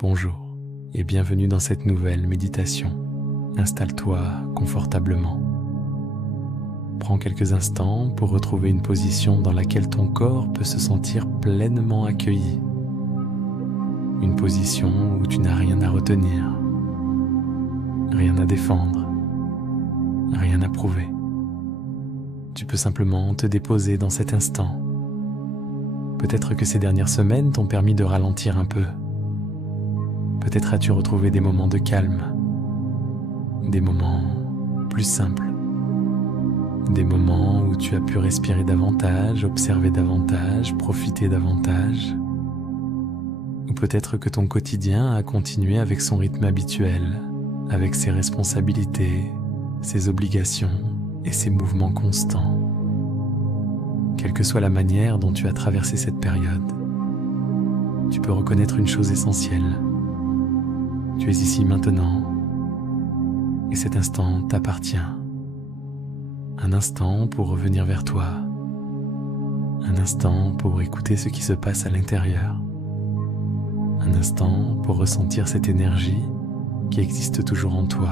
Bonjour et bienvenue dans cette nouvelle méditation. Installe-toi confortablement. Prends quelques instants pour retrouver une position dans laquelle ton corps peut se sentir pleinement accueilli. Une position où tu n'as rien à retenir, rien à défendre, rien à prouver. Tu peux simplement te déposer dans cet instant. Peut-être que ces dernières semaines t'ont permis de ralentir un peu. Peut-être as-tu retrouvé des moments de calme, des moments plus simples, des moments où tu as pu respirer davantage, observer davantage, profiter davantage. Ou peut-être que ton quotidien a continué avec son rythme habituel, avec ses responsabilités, ses obligations et ses mouvements constants. Quelle que soit la manière dont tu as traversé cette période, tu peux reconnaître une chose essentielle. Tu es ici maintenant, et cet instant t'appartient. Un instant pour revenir vers toi, un instant pour écouter ce qui se passe à l'intérieur, un instant pour ressentir cette énergie qui existe toujours en toi,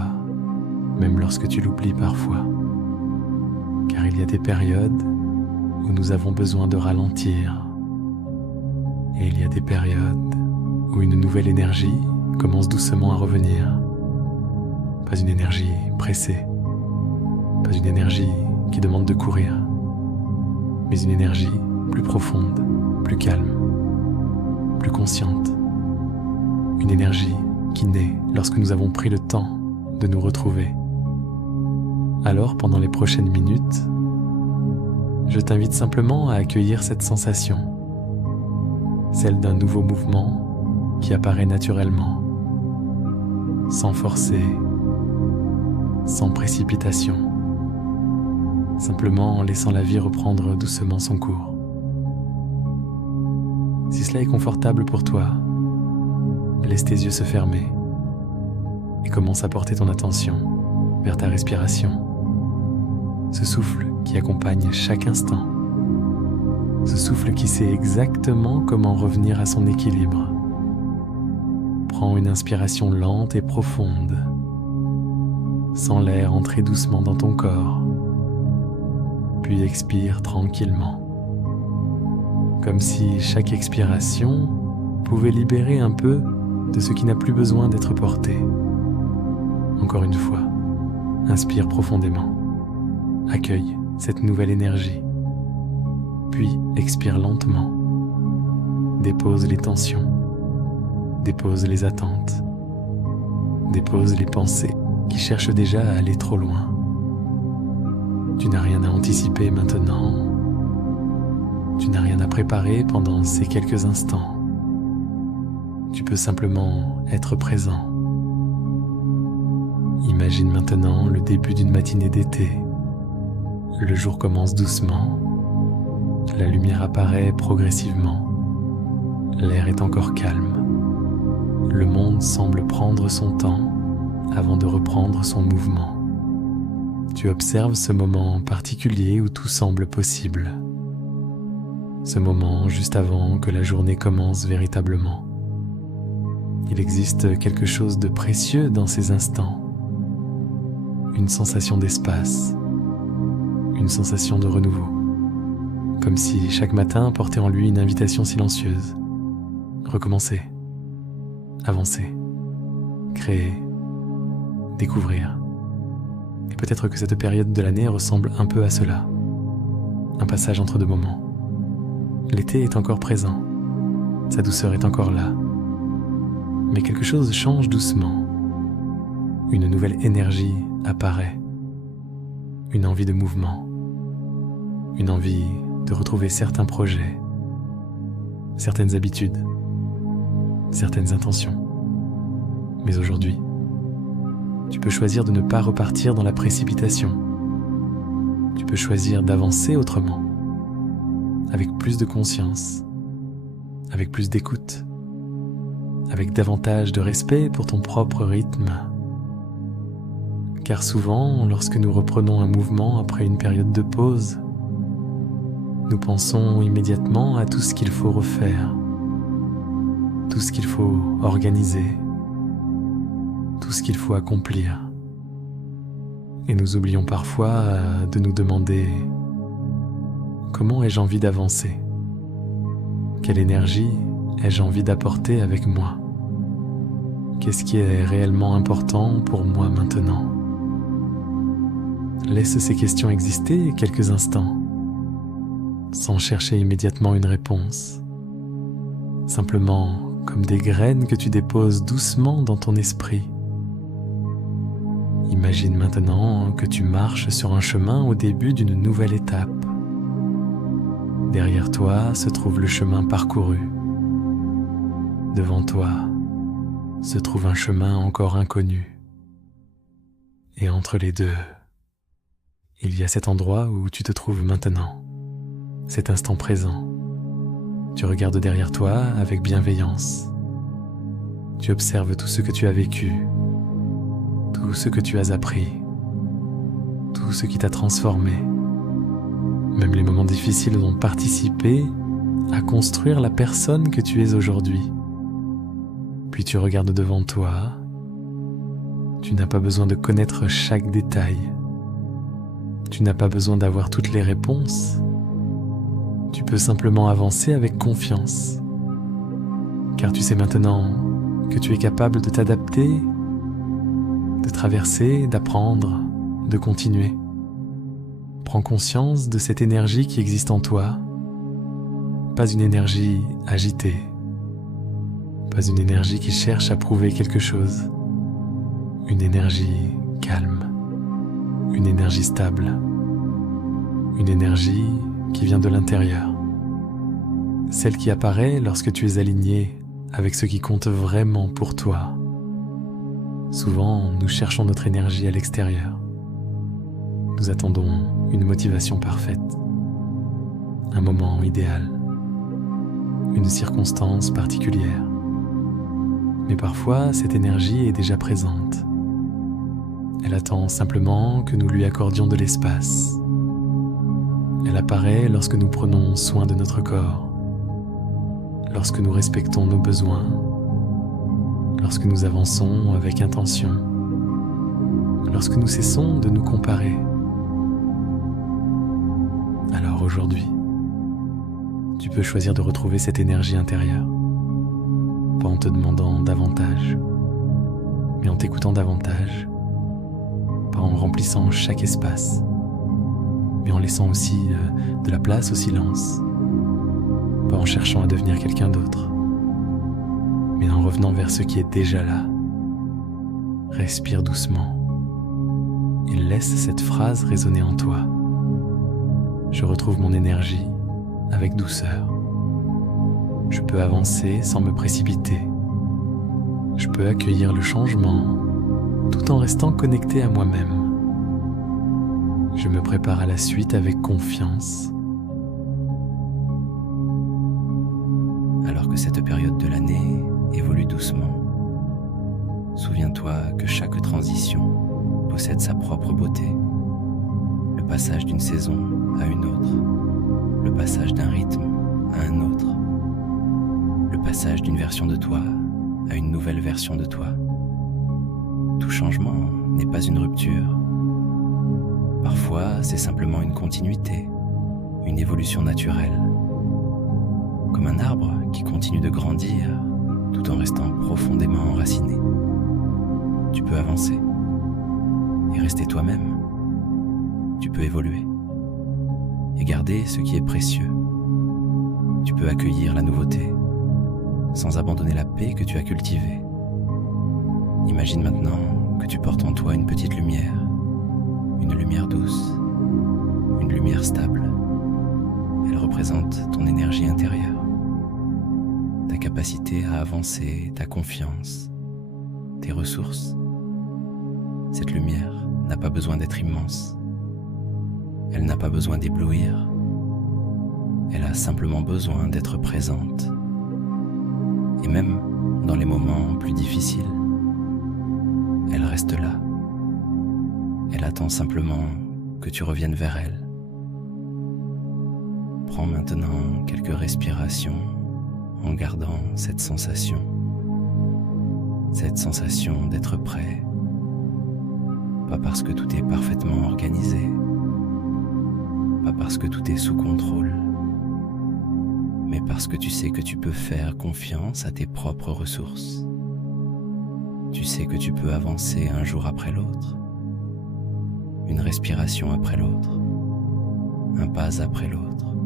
même lorsque tu l'oublies parfois. Car il y a des périodes où nous avons besoin de ralentir, et il y a des périodes où une nouvelle énergie commence doucement à revenir. Pas une énergie pressée, pas une énergie qui demande de courir, mais une énergie plus profonde, plus calme, plus consciente. Une énergie qui naît lorsque nous avons pris le temps de nous retrouver. Alors, pendant les prochaines minutes, je t'invite simplement à accueillir cette sensation, celle d'un nouveau mouvement qui apparaît naturellement, sans forcer, sans précipitation, simplement en laissant la vie reprendre doucement son cours. Si cela est confortable pour toi, laisse tes yeux se fermer et commence à porter ton attention vers ta respiration, ce souffle qui accompagne chaque instant, ce souffle qui sait exactement comment revenir à son équilibre. Prends une inspiration lente et profonde. Sens l'air entrer doucement dans ton corps. Puis expire tranquillement. Comme si chaque expiration pouvait libérer un peu de ce qui n'a plus besoin d'être porté. Encore une fois, inspire profondément. Accueille cette nouvelle énergie. Puis expire lentement. Dépose les tensions. Dépose les attentes, dépose les pensées qui cherchent déjà à aller trop loin. Tu n'as rien à anticiper maintenant, tu n'as rien à préparer pendant ces quelques instants. Tu peux simplement être présent. Imagine maintenant le début d'une matinée d'été. Le jour commence doucement, la lumière apparaît progressivement, l'air est encore calme. Le monde semble prendre son temps avant de reprendre son mouvement. Tu observes ce moment particulier où tout semble possible. Ce moment juste avant que la journée commence véritablement. Il existe quelque chose de précieux dans ces instants. Une sensation d'espace, une sensation de renouveau. Comme si chaque matin portait en lui une invitation silencieuse. Recommencer. Avancer, créer, découvrir. Et peut-être que cette période de l'année ressemble un peu à cela. Un passage entre deux moments. L'été est encore présent, sa douceur est encore là. Mais quelque chose change doucement. Une nouvelle énergie apparaît. Une envie de mouvement. Une envie de retrouver certains projets, certaines habitudes, certaines intentions. Mais aujourd'hui, tu peux choisir de ne pas repartir dans la précipitation. Tu peux choisir d'avancer autrement, avec plus de conscience, avec plus d'écoute, avec davantage de respect pour ton propre rythme. Car souvent, lorsque nous reprenons un mouvement après une période de pause, nous pensons immédiatement à tout ce qu'il faut refaire. tout ce qu'il faut organiser, tout ce qu'il faut accomplir. Et nous oublions parfois de nous demander comment ai-je envie d'avancer? Quelle énergie ai-je envie d'apporter avec moi? Qu'est-ce qui est réellement important pour moi maintenant? Laisse ces questions exister quelques instants, sans chercher immédiatement une réponse. Simplement comme des graines que tu déposes doucement dans ton esprit. Imagine maintenant que tu marches sur un chemin au début d'une nouvelle étape. Derrière toi se trouve le chemin parcouru. Devant toi se trouve un chemin encore inconnu. Et entre les deux, il y a cet endroit où tu te trouves maintenant, cet instant présent. Tu regardes derrière toi avec bienveillance. Tu observes tout ce que tu as vécu, tout ce que tu as appris, tout ce qui t'a transformé. Même les moments difficiles ont participé à construire la personne que tu es aujourd'hui. Puis tu regardes devant toi. Tu n'as pas besoin de connaître chaque détail. Tu n'as pas besoin d'avoir toutes les réponses. Tu peux simplement avancer avec confiance. Car tu sais maintenant que tu es capable de t'adapter, de traverser, d'apprendre, de continuer. Prends conscience de cette énergie qui existe en toi. Pas une énergie agitée. Pas une énergie qui cherche à prouver quelque chose. Une énergie calme. Une énergie stable. Une énergie qui vient de l'intérieur. Celle qui apparaît lorsque tu es aligné avec ce qui compte vraiment pour toi. Souvent, nous cherchons notre énergie à l'extérieur. Nous attendons une motivation parfaite, un moment idéal, une circonstance particulière. Mais parfois, cette énergie est déjà présente. Elle attend simplement que nous lui accordions de l'espace. Elle apparaît lorsque nous prenons soin de notre corps, lorsque nous respectons nos besoins, lorsque nous avançons avec intention, lorsque nous cessons de nous comparer. Alors aujourd'hui, tu peux choisir de retrouver cette énergie intérieure, pas en te demandant davantage, mais en t'écoutant davantage, pas en remplissant chaque espace, mais en laissant aussi de la place au silence, pas en cherchant à devenir quelqu'un d'autre, mais en revenant vers ce qui est déjà là. Respire doucement et laisse cette phrase résonner en toi. Je retrouve mon énergie avec douceur. Je peux avancer sans me précipiter. Je peux accueillir le changement tout en restant connecté à moi-même. Je me prépare à la suite avec confiance. Alors que cette période de l'année évolue doucement, souviens-toi que chaque transition possède sa propre beauté. Le passage d'une saison à une autre, le passage d'un rythme à un autre, le passage d'une version de toi à une nouvelle version de toi. Tout changement n'est pas une rupture. Parfois, c'est simplement une continuité, une évolution naturelle. Comme un arbre qui continue de grandir tout en restant profondément enraciné. Tu peux avancer et rester toi-même. Tu peux évoluer et garder ce qui est précieux. Tu peux accueillir la nouveauté sans abandonner la paix que tu as cultivée. Imagine maintenant que tu portes en toi une petite lumière, une lumière douce, une lumière stable. Elle représente ton énergie intérieure, ta capacité à avancer, ta confiance, tes ressources. Cette lumière n'a pas besoin d'être immense. Elle n'a pas besoin d'éblouir. Elle a simplement besoin d'être présente. Et même dans les moments plus difficiles, elle reste là. Elle attend simplement que tu reviennes vers elle. Prends maintenant quelques respirations en gardant cette sensation d'être prêt, pas parce que tout est parfaitement organisé, pas parce que tout est sous contrôle, mais parce que tu sais que tu peux faire confiance à tes propres ressources. Tu sais que tu peux avancer un jour après l'autre, une respiration après l'autre, un pas après l'autre.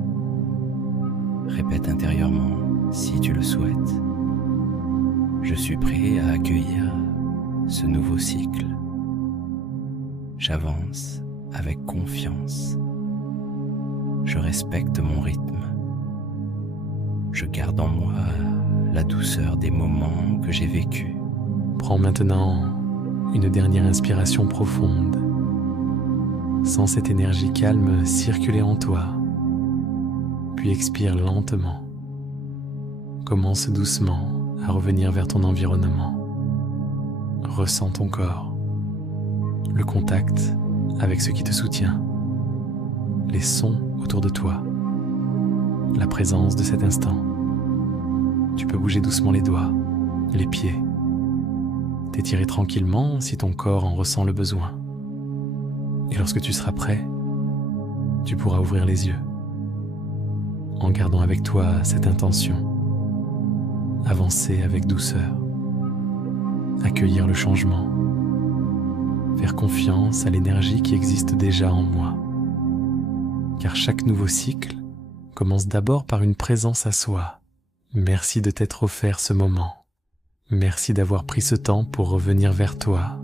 Répète intérieurement si tu le souhaites. Je suis prêt à accueillir ce nouveau cycle. J'avance avec confiance. Je respecte mon rythme. Je garde en moi la douceur des moments que j'ai vécus. Prends maintenant une dernière inspiration profonde. Sens cette énergie calme circuler en toi, puis expire lentement. Commence doucement à revenir vers ton environnement. Ressens ton corps, le contact avec ce qui te soutient, les sons autour de toi, la présence de cet instant. Tu peux bouger doucement les doigts, les pieds, t'étirer tranquillement si ton corps en ressent le besoin. Et lorsque tu seras prêt, tu pourras ouvrir les yeux, en gardant avec toi cette intention. Avancer avec douceur, accueillir le changement, faire confiance à l'énergie qui existe déjà en moi. Car chaque nouveau cycle commence d'abord par une présence à soi. Merci de t'être offert ce moment. Merci d'avoir pris ce temps pour revenir vers toi